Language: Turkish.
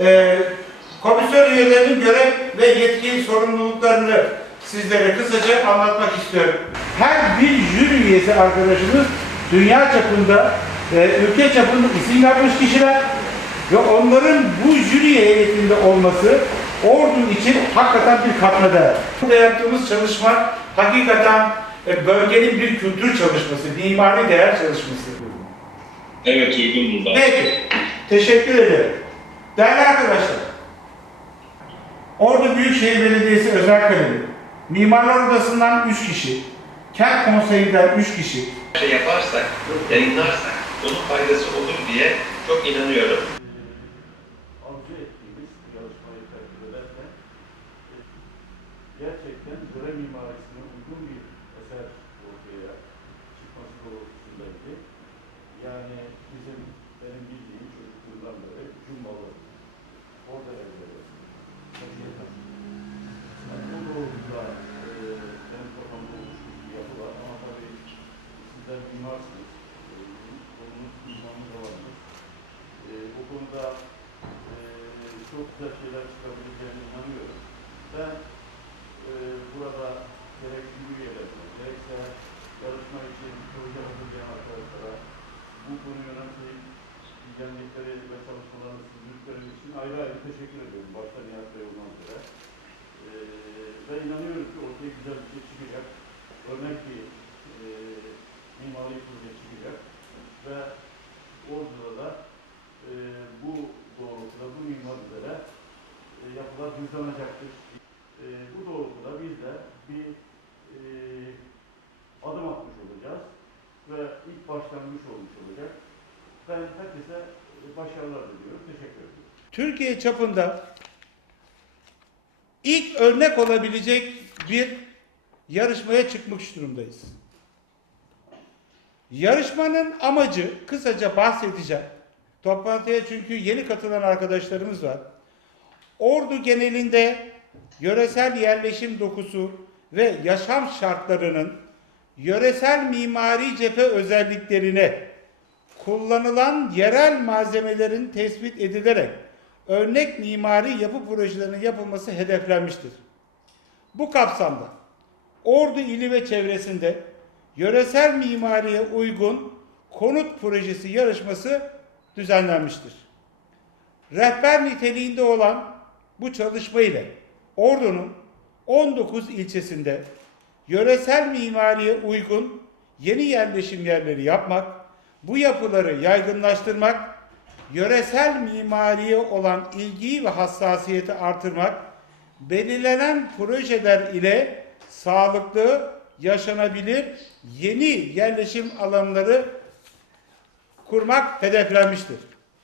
Ee, komisyon üyelerinin görev ve yetki sorumluluklarını sizlere kısaca anlatmak istiyorum. Her bir jüri üyesi arkadaşımız dünya çapında, e, ülke çapında isim yapmış kişiler ve onların bu jüri heyetinde olması ordu için hakikaten bir katma değer. Burada yaptığımız çalışma hakikaten e, bölgenin bir kültür çalışması, mimari değer çalışması. Evet uygun burada. Peki, teşekkür ederim. Değerli arkadaşlar, Ordu Büyükşehir Belediyesi Özel Kalemi, Mimarlar Odası'ndan 3 kişi, Kent Konseyi'nden 3 kişi, şey yaparsak, yayınlarsak bunun faydası olur diye çok inanıyorum. arzu ettiğimiz yarışmayı takip ederken gerçekten töre mimarisine uygun bir eser ortaya çıkması doğrultusundaydı. Yani bizim benim bildiğim çocukluğumdan beri cumbalı orada evleri taşıyan yani bu doğrultuda e, benim kafamda oluşmuş bir yapı var ama tabii sizler mimarsınız. E, konunuz uzmanlık alanınız. E, bu konuda e, çok güzel şeyler çıkabileceğine inanıyorum. Ben e, burada gerek üyelerine, gerekse yarışma için proje hazırlayan arkadaşlara bu konuyu önemseyip ilgilendikleri ve çalışmalarını sürdürdükleri için ayrı ayrı teşekkür ediyorum. Başta Nihat Bey olmak üzere. E, ve inanıyorum ki ortaya güzel bir şey çıkacak. Örnek bir e, mimari proje çıkacak. Ve orada da e, bu doğrultuda, bu mimar üzere e, yapılar hızlanacaktır. E, bu doğrultuda biz de bir e, adım atmış olacağız başlangıç olmuş olacak. Ben herkese başarılar diliyorum. Teşekkür ederim. Türkiye çapında ilk örnek olabilecek bir yarışmaya çıkmış durumdayız. Yarışmanın amacı kısaca bahsedeceğim. Toplantıya çünkü yeni katılan arkadaşlarımız var. Ordu genelinde yöresel yerleşim dokusu ve yaşam şartlarının yöresel mimari cephe özelliklerine kullanılan yerel malzemelerin tespit edilerek örnek mimari yapı projelerinin yapılması hedeflenmiştir. Bu kapsamda Ordu ili ve çevresinde yöresel mimariye uygun konut projesi yarışması düzenlenmiştir. Rehber niteliğinde olan bu çalışma ile Ordu'nun 19 ilçesinde yöresel mimariye uygun yeni yerleşim yerleri yapmak, bu yapıları yaygınlaştırmak, yöresel mimariye olan ilgiyi ve hassasiyeti artırmak, belirlenen projeler ile sağlıklı, yaşanabilir yeni yerleşim alanları kurmak hedeflenmiştir.